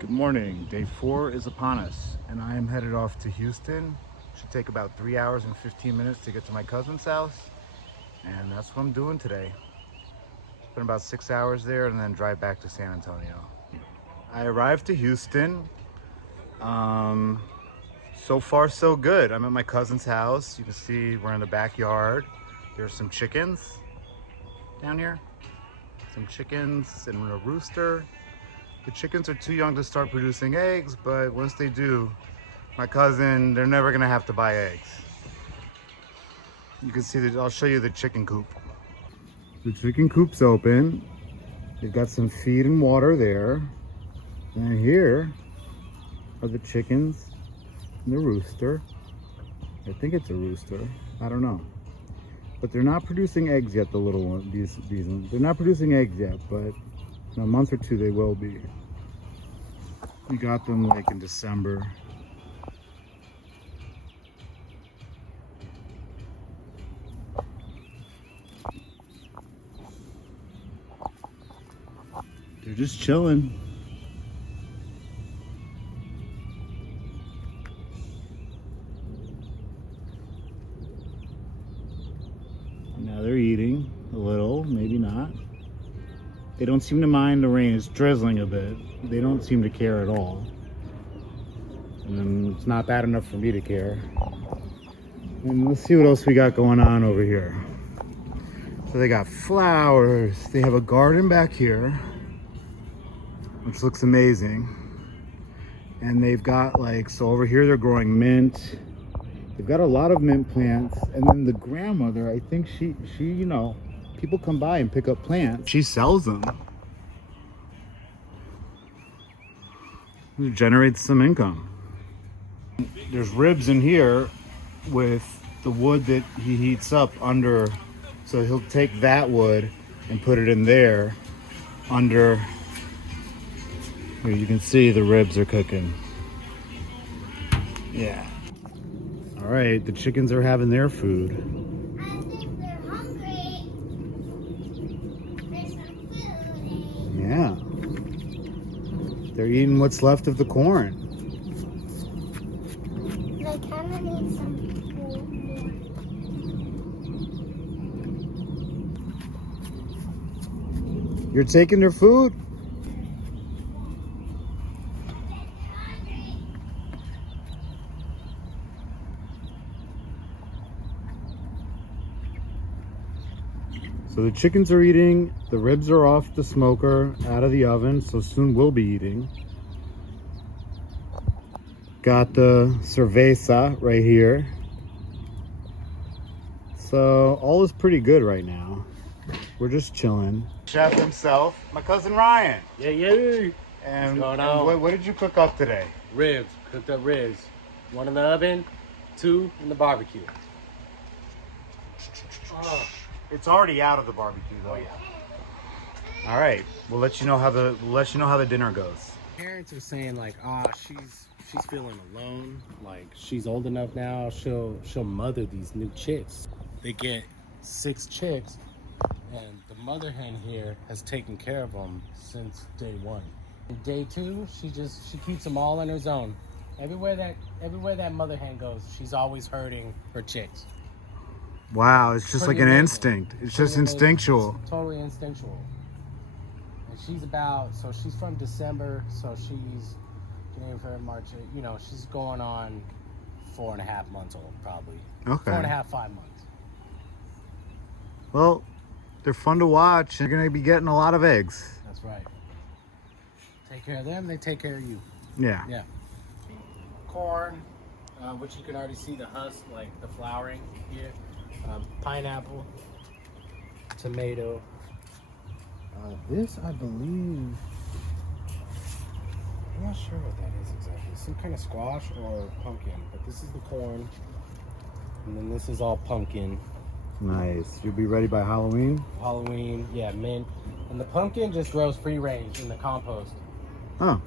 Good morning. Day 4 is upon us, and I am headed off to Houston. Should take about 3 hours and 15 minutes to get to my cousin's house, and that's what I'm doing today. Spend about 6 hours there and then drive back to San Antonio. I arrived to Houston. Um, so far, so good. I'm at my cousin's house. You can see we're in the backyard. There's some chickens down here. Some chickens and a rooster. The chickens are too young to start producing eggs, but once they do, my cousin, they're never gonna have to buy eggs. You can see that. I'll show you the chicken coop. The chicken coop's open. They've got some feed and water there. And here are the chickens and the rooster. I think it's a rooster. I don't know. But they're not producing eggs yet, the little ones. These ones. They're not producing eggs yet, but in a month or two they will be. We got them like in December. They're just chilling. Now they're eating a little, maybe not. They don't seem to mind the rain. It's drizzling a bit. They don't seem to care at all. And it's not bad enough for me to care. And let's see what else we got going on over here. So they got flowers. They have a garden back here, which looks amazing. And they've got so over here they're growing mint. They've got a lot of mint plants. And then the grandmother, I think she people come by and pick up plants. She sells them. It generates some income. There's ribs in here with the wood that he heats up under. So he'll take that wood and put it in there under. Here you can see the ribs are cooking. Yeah. All right, the chickens are having their food. I think they're hungry. There's some food. Yeah. They're eating what's left of the corn. They kind of need some food more. You're taking their food? So the chickens are eating, the ribs are off the smoker, out of the oven, so soon we'll be eating. Got the cerveza right here. So all is pretty good right now. We're just chilling. Chef himself, my cousin Ryan. Yeah. And, What's going on? What did you cook up today? Ribs, cooked up ribs. 1 in the oven, 2 in the barbecue. Oh, It's already out of the barbecue though. yeah. All right, we'll let you know how the dinner goes. Parents are saying like, she's feeling alone. Like she's old enough now. She'll mother these new chicks. They get 6 chicks, and the mother hen here has taken care of them since day 1. And day 2, she keeps them all in her zone. Everywhere that mother hen goes, she's always herding her chicks. Wow, it's just Pretty like an amazing. instinct. It's just Pretty amazing. instinctual. It's totally instinctual. And she's from December, so she's January, February, March. She's going on 4.5 months old, probably. Okay. 4.5, 5 months. Well, they're fun to watch. You're gonna be getting a lot of eggs. That's right. Take care of them, they take care of you. Yeah. Yeah. Corn, which you can already see the husk, like the flowering here. Pineapple, tomato. This, I believe, I'm not sure what that is exactly. Some kind of squash or pumpkin, but this is the corn, and then this is all pumpkin. Nice. You'll be ready by Halloween? Halloween, yeah, mint. And the pumpkin just grows free range in the compost. Oh.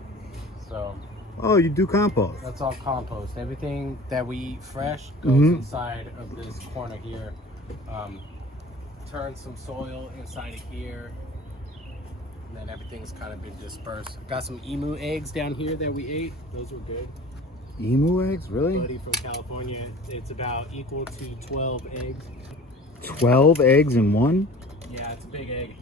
So Oh, you do compost. that's all compost. Everything that we eat fresh goes inside of this corner here. Turn some soil inside of here. and then everything's kind of been dispersed. Got some emu eggs down here that we ate. Those were good. Emu eggs, really? Buddy from California. It's about equal to 12 eggs. 12 eggs in one? Yeah, it's a big egg.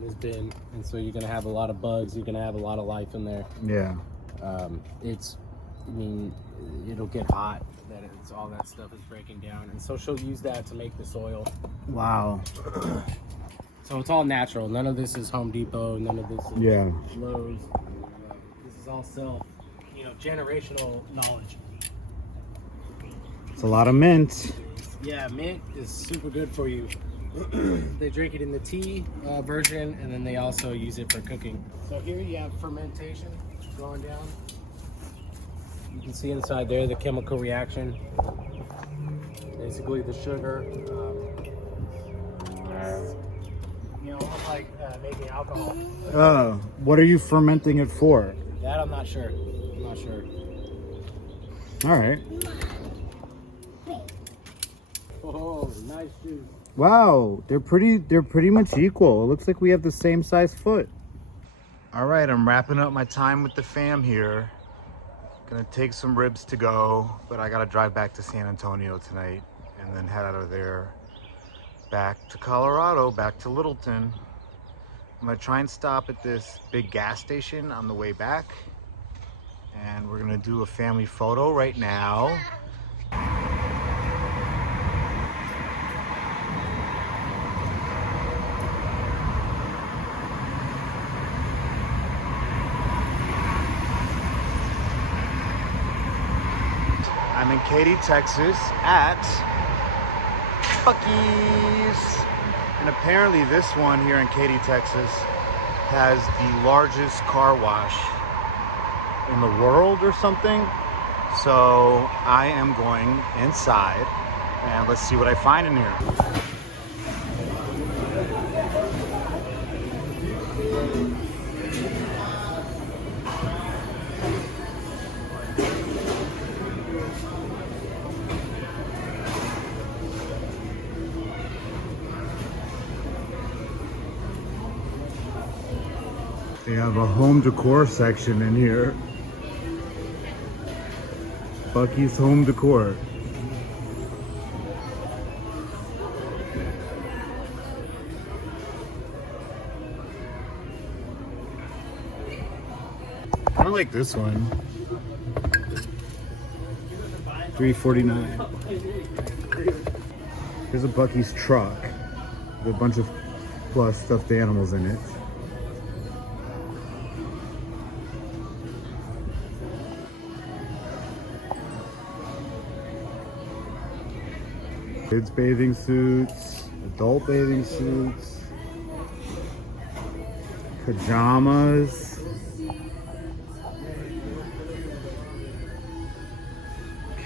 This bin, and so you're gonna have a lot of bugs. You're gonna have a lot of life in there. Yeah. I mean, it'll get hot. That it's all that stuff is breaking down, and so she'll use that to make the soil. Wow. So it's all natural. None of this is Home Depot. None of this is Lowe's. This is all generational knowledge. It's a lot of mint. Yeah, mint is super good for you. They drink it in the tea version, and then they also use it for cooking. So here you have fermentation going down. You can see inside there the chemical reaction. Basically the sugar, almost like making alcohol. What are you fermenting it for? That I'm not sure. I'm not sure. All right. Oh, nice juice. Wow, they're pretty much equal. It looks like we have the same size foot. All right, I'm wrapping up my time with the fam here. Gonna take some ribs to go, but I gotta drive back to San Antonio tonight and then head out of there back to Colorado, back to Littleton. I'm gonna try and stop at this big gas station on the way back, and we're gonna do a family photo right now. I'm in Katy, Texas at Buc-ee's. And apparently this one here in Katy, Texas has the largest car wash in the world or something. So I am going inside and let's see what I find in here. They have a home decor section in here. Buc-ee's Home Decor. I don't like this one. $3.49. Here's a Buc-ee's truck with a bunch of plus stuffed animals in it. Kids bathing suits, adult bathing suits, pajamas,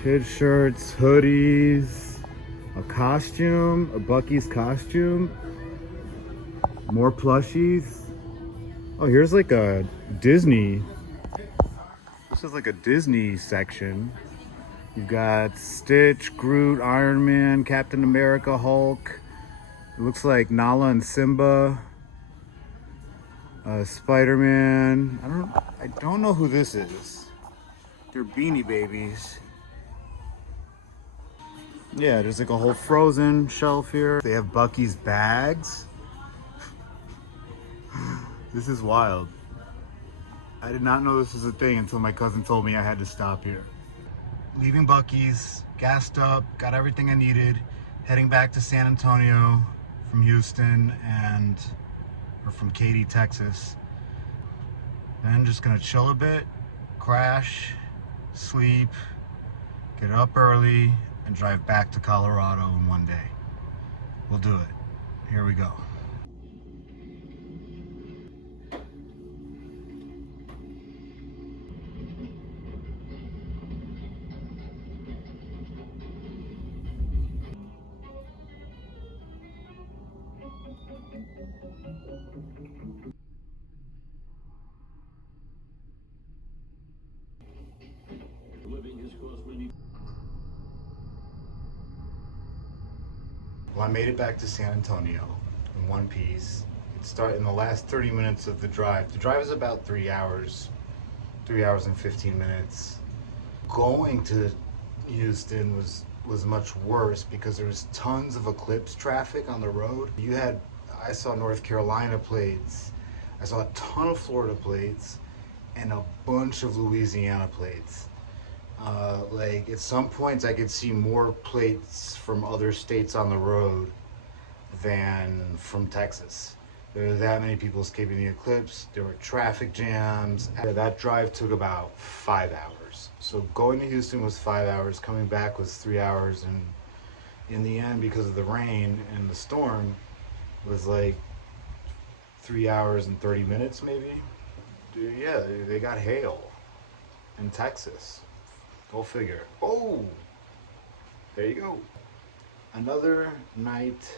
kid shirts, hoodies, a costume, a Buc-ee's costume, more plushies. Oh, here's like a Disney. This is like a Disney section. You've got Stitch, Groot, Iron Man, Captain America, Hulk. It looks like Nala and Simba. Spider-Man. I don't know who this is. They're Beanie Babies. Yeah, there's like a whole Frozen shelf here. They have Buc-ee's bags. This is wild. I did not know this was a thing until my cousin told me I had to stop here. Leaving Buc-ee's, gassed up, got everything I needed, heading back to San Antonio from Houston or from Katy, Texas. Then just gonna chill a bit, crash, sleep, get up early, and drive back to Colorado in one day. We'll do it. Here we go. Well, I made it back to San Antonio. in one piece. It started in the last 30 minutes of the drive. The drive is about 3 hours and 15 minutes. Going to Houston was much worse because there was tons of eclipse traffic on the road. I saw North Carolina plates, I saw a ton of Florida plates, and a bunch of Louisiana plates. Like at some points I could see more plates from other states on the road than from Texas. There were that many people escaping the eclipse. There were traffic jams. That drive took about 5 hours. So going to Houston was 5 hours, coming back was 3 hours, and in the end, because of the rain and the storm, was like 3 hours and 30 minutes maybe. Dude, yeah, they got hail in Texas. Go figure. Oh, there you go. Another night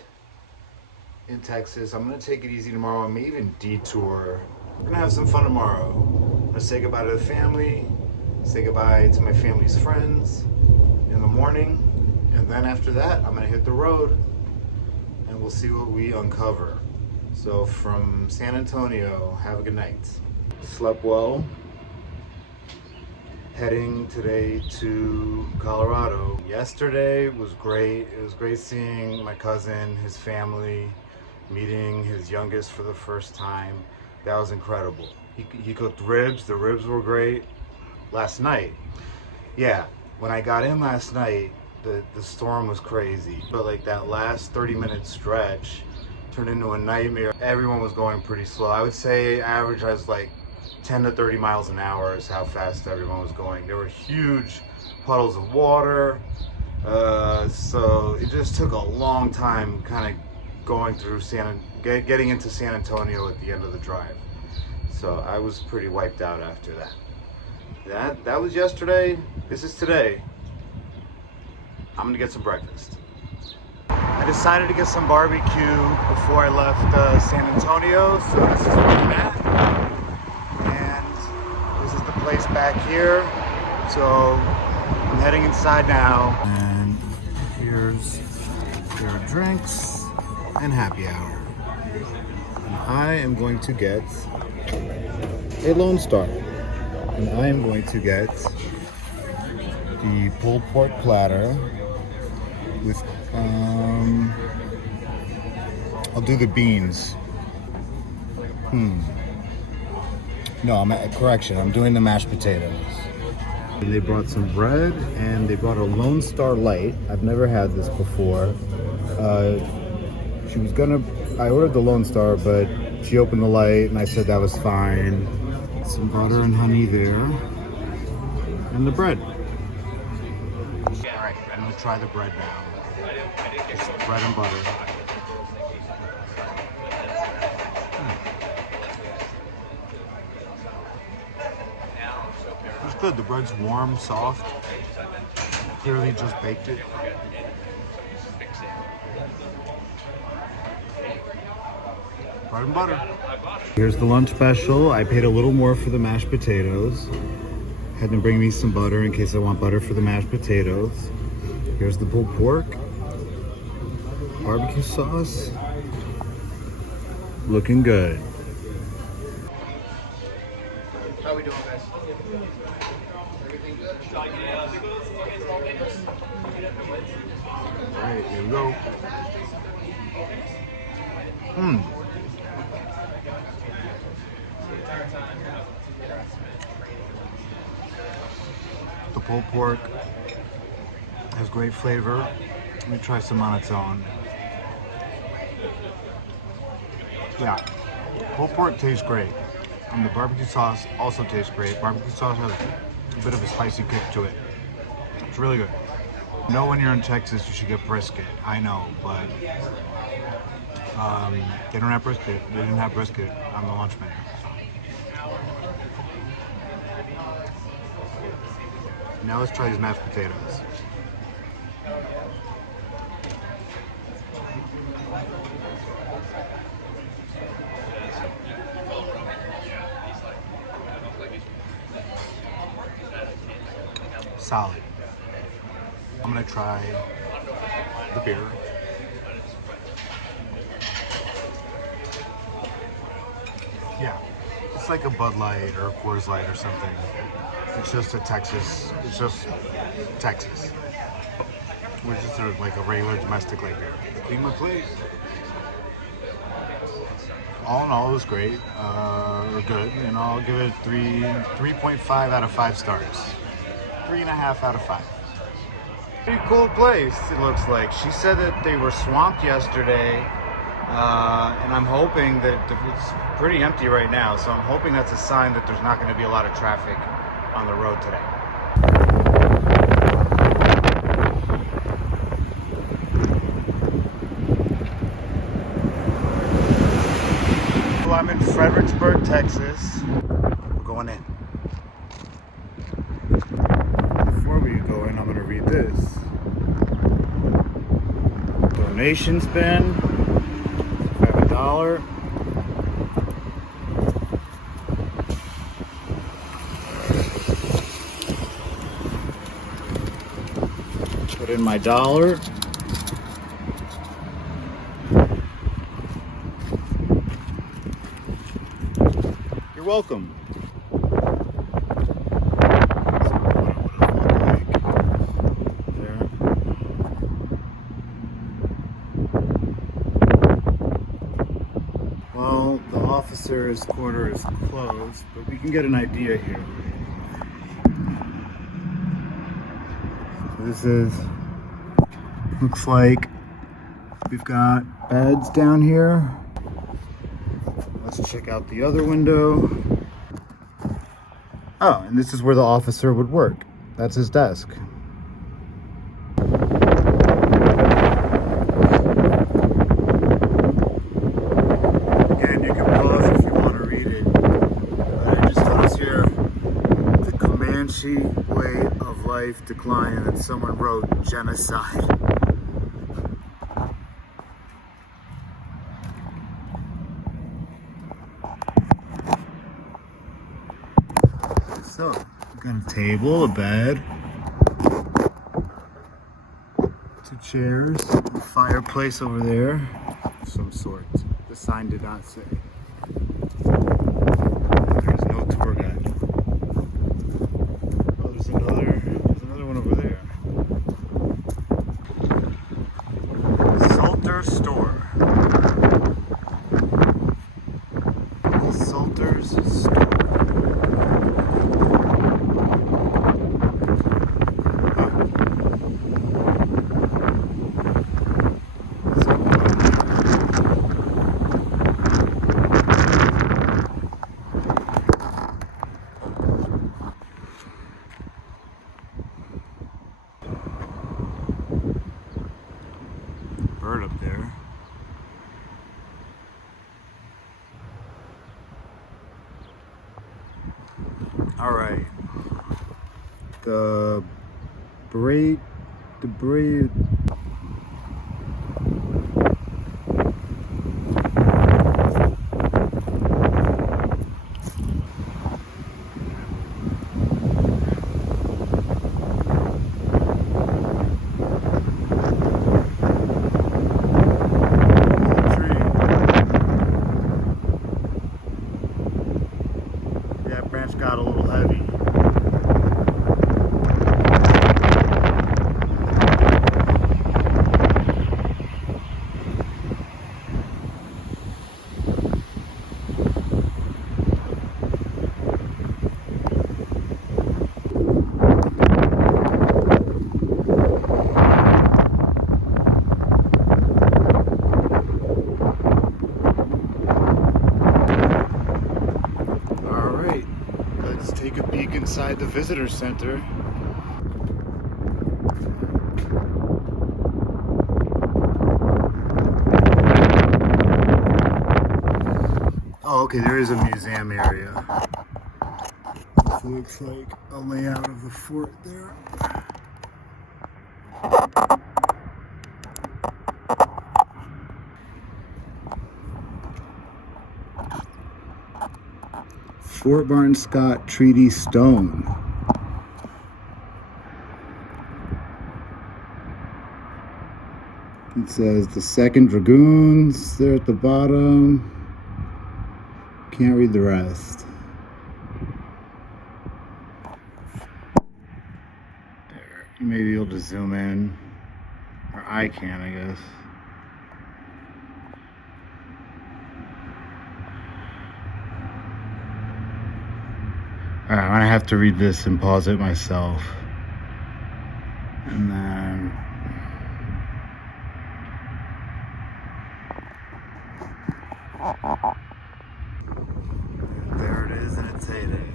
in Texas. I'm gonna take it easy tomorrow. I may even detour. We're gonna have some fun tomorrow. I'm gonna say goodbye to the family, say goodbye to my family's friends in the morning, and then after that, I'm gonna hit the road and we'll see what we uncover. So from San Antonio, have a good night. Slept well. Heading today to Colorado. Yesterday was great. It was great seeing my cousin, his family, meeting his youngest for the first time. That was incredible. He cooked ribs. The ribs were great. Last night, yeah, when I got in last night, the storm was crazy. But like that last 30-minute stretch turned into a nightmare. Everyone was going pretty slow. I would say average I was like 10 to 30 miles an hour is how fast everyone was going. There were huge puddles of water. So it just took a long time kind of going through getting into San Antonio at the end of the drive. So I was pretty wiped out after that. That was yesterday. This is today. I'm gonna get some breakfast. I decided to get some barbecue before I left San Antonio, so this is where I'm at. And this is the place back here. So I'm heading inside now. And here's your drinks and happy hour. And I am going to get a Lone Star. And I am going to get the pulled pork platter with, I'll do the beans. No, correction, I'm doing the mashed potatoes. They brought some bread and they brought a Lone Star Light. I've never had this before. I ordered the Lone Star, but she opened the light and I said that was fine. Some butter and honey there. And the bread. Alright, I'm gonna try the bread now. Just bread and butter. It's good. The bread's warm, soft. Clearly just baked it. Bread and butter. Here's the lunch special. I paid a little more for the mashed potatoes. Had to bring me some butter in case I want butter for the mashed potatoes. Here's the pulled pork. Barbecue sauce. Looking good. How are we doing, guys? Everything good? Alright, here we go. The pulled pork has great flavor. Let me try some on its own. Yeah, pulled pork tastes great. And the barbecue sauce also tastes great. Barbecue sauce has a bit of a spicy kick to it. It's really good. You know, when you're in Texas, you should get brisket. I know, but they don't have brisket. They didn't have brisket on the lunch menu. Now let's try these mashed potatoes. Solid. I'm gonna try the beer. looks like a Bud Light or a Coors Light or something. It's just a Texas. It's just Texas. Which is sort of like a regular domestic light beer. Clean my plate. All in all, it was great, or good. You know, I'll give it 3.5 out of 5 stars. 3.5 out of 5. Pretty cool place, it looks like. She said that they were swamped yesterday, and I'm hoping that it's pretty empty right now, so I'm hoping that's a sign that there's not going to be a lot of traffic on the road today. Well, I'm in Fredericksburg, Texas. We're going in. Before we go in, I'm going to read this. Donation spin. I have $1. Put in my $1. You're welcome. Well, the officer's quarter is closed, but we can get an idea here. This looks like we've got beds down here. Let's check out the other window. Oh, and this is where the officer would work. That's his desk. Again, you can pause if you want to read it. But it just tells here the Comanche way of life decline, and then someone wrote genocide. So, we've got a table, a bed, 2 chairs, a fireplace over there of some sort. The sign did not say. There's no tour guide. Oh, there's another one over there. Salter store. Salter's store. Bird up there. All right. The braid. That branch got a little heavy. Take a peek inside the visitor center. Oh, okay, there is a museum area. This looks like a layout of the fort there. Fort Barton Scott Treaty Stone. It says the 2nd Dragoons there at the bottom. Can't read the rest. Maybe you'll just zoom in, or I can, I guess. All right, I'm gonna have to read this and pause it myself. And then there it is in its heyday.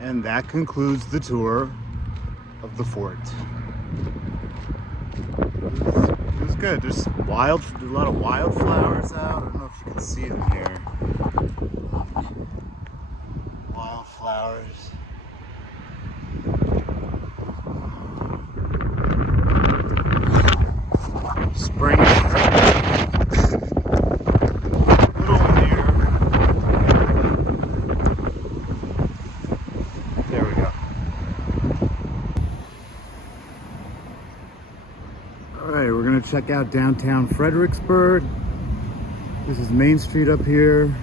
And that concludes the tour of the fort. It was good. There's a lot of wildflowers out. I don't know if you can see them here. Wildflowers. Spring. Little windier. There we go. Alright, we're gonna check out downtown Fredericksburg. This is Main Street up here.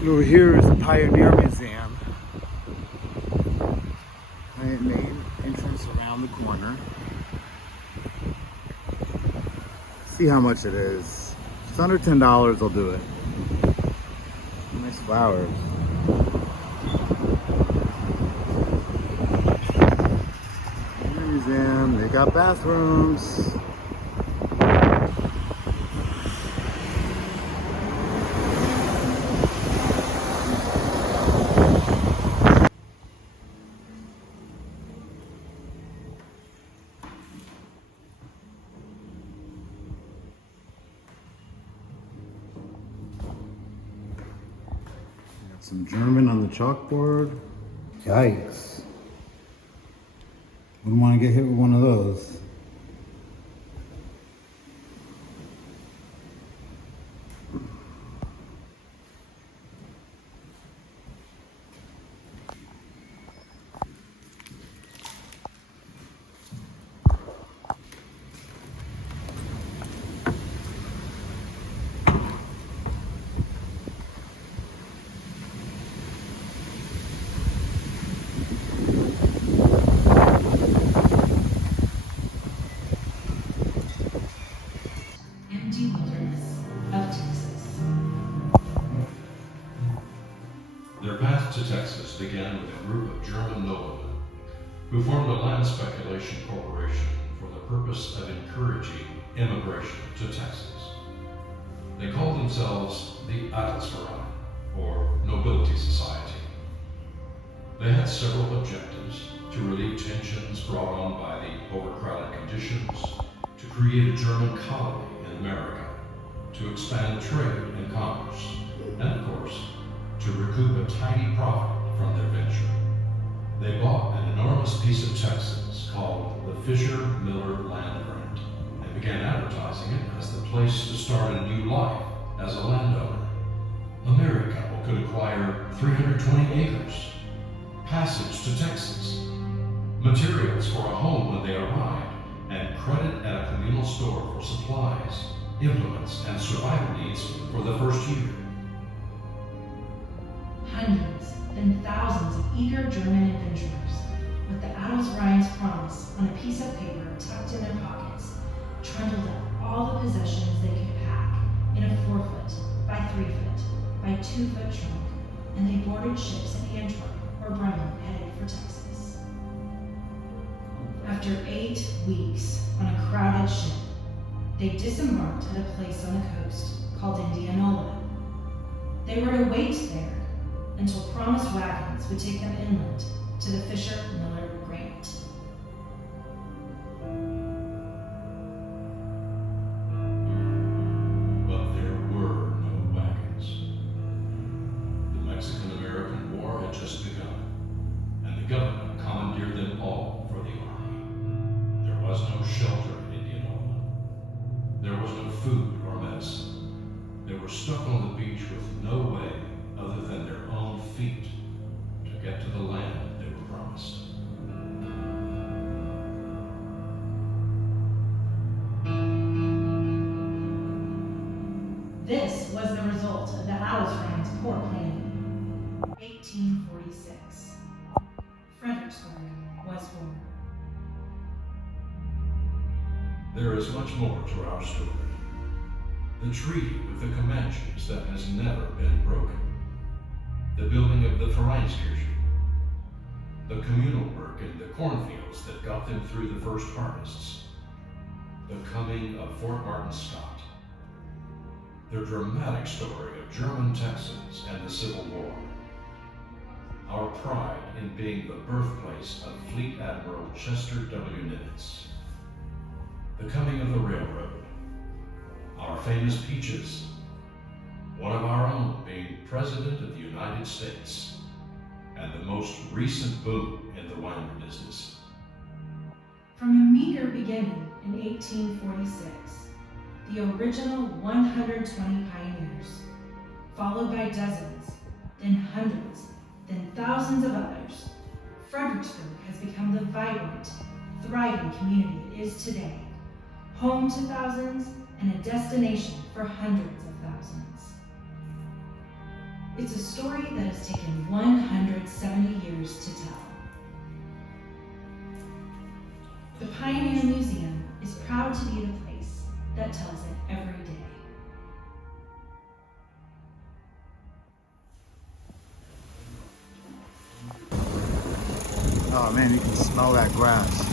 And over here is the Pioneer Museum. Main entrance around the corner. See how much it is. If it's under $10, I'll do it. Nice flowers. Museum, they got bathrooms. Got some German on the chalkboard. Yikes. Wouldn't want to get hit with one of those. Their path to Texas began with a group of German noblemen who formed a land speculation corporation for the purpose of encouraging immigration to Texas. They called themselves the Adelsverein, or Nobility Society. They had several objectives: to relieve tensions brought on by the overcrowded conditions, to create a German colony in America, to expand trade and commerce, and of course, to recoup a tiny profit from their venture. They bought an enormous piece of Texas called the Fisher-Miller Land Grant and began advertising it as the place to start a new life as a landowner. A married couple could acquire 320 acres, passage to Texas, materials for a home when they arrived, and credit at a communal store for supplies, implements, and survival needs for the first year. Hundreds, then thousands of eager German adventurers, with the Adelsverein's promise on a piece of paper tucked in their pockets, trundled up all the possessions they could pack in a 4-foot by 3-foot by 2-foot trunk, and they boarded ships in Antwerp or Bremen headed for Texas. After 8 weeks on a crowded ship, they disembarked at a place on the coast called Indianola. They were to wait there until promised wagons would take them inland to the Fisher-Miller Grant. But there were no wagons. The Mexican-American War had just begun, and the government commandeered them all for the army. There was no shelter in Indianola. There was no food or medicine. They were stuck on the beach with no way other than their own feet to get to the land they were promised. This was the result of the Adelsverein's poor planning. 1846. Fredericksburg was born. There is much more to our story. The treaty with the Comanches that has never been broken. The building of the Fredericksburg. The communal work in the cornfields that got them through the first harvests. The coming of Fort Martin Scott. The dramatic story of German Texans and the Civil War. Our pride in being the birthplace of Fleet Admiral Chester W. Nimitz. The coming of the railroad. Our famous peaches. One of our own being President of the United States. And the most recent boom in the winery business. From a meager beginning in 1846, the original 120 pioneers, followed by dozens, then hundreds, then thousands of others, Fredericksburg has become the vibrant, thriving community it is today, home to thousands and a destination for hundreds of thousands. It's a story that has taken 170 years to tell. The Pioneer Museum is proud to be the place that tells it every day. Oh man, you can smell that grass.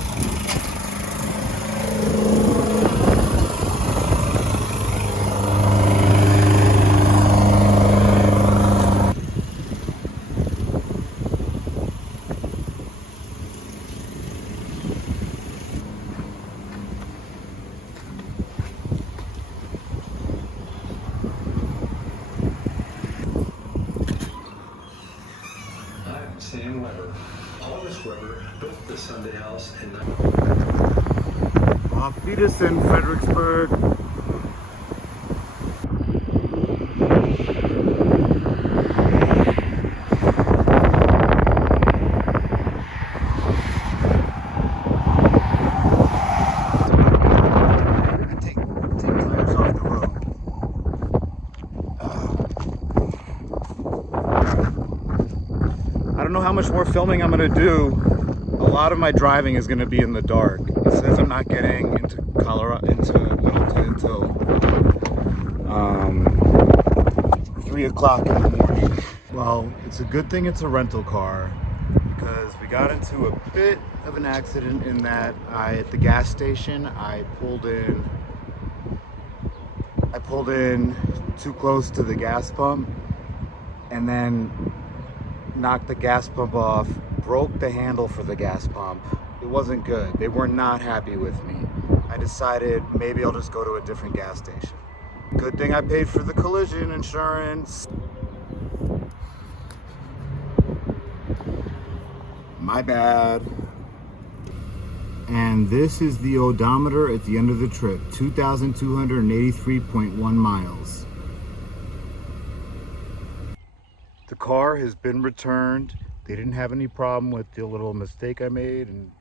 I'm Sam Weber. August Weber built the Sunday House in Feed us in Fredericksburg. Take tires off the road. I don't know how much more filming I'm gonna do. A lot of my driving is gonna be in the dark. It says I'm not getting into Colorado until 3 o'clock in the morning. Well, it's a good thing it's a rental car because we got into a bit of an accident in that at the gas station, I pulled in too close to the gas pump and then knocked the gas pump off, broke the handle for the gas pump. It wasn't good. They were not happy with me. I decided maybe I'll just go to a different gas station. Good thing I paid for the collision insurance. My bad. And this is the odometer at the end of the trip, 2,283.1 miles. The car has been returned. They didn't have any problem with the little mistake I made, and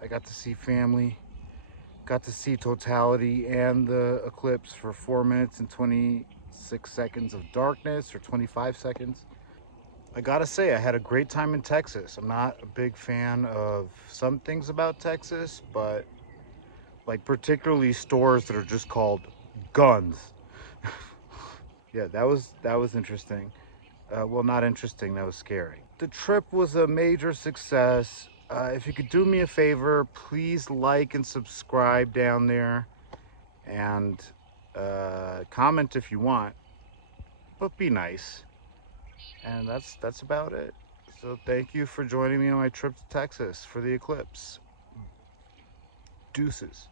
I got to see family, got to see totality and the eclipse for 4 minutes and 26 seconds of darkness, or 25 seconds. I gotta say, I had a great time in Texas. I'm not a big fan of some things about Texas, but like particularly stores that are just called guns. Yeah, that was interesting. Well, not interesting, that was scary. The trip was a major success. If you could do me a favor, please like and subscribe down there, and comment if you want, but be nice. And that's about it. So thank you for joining me on my trip to Texas for the eclipse. Deuces.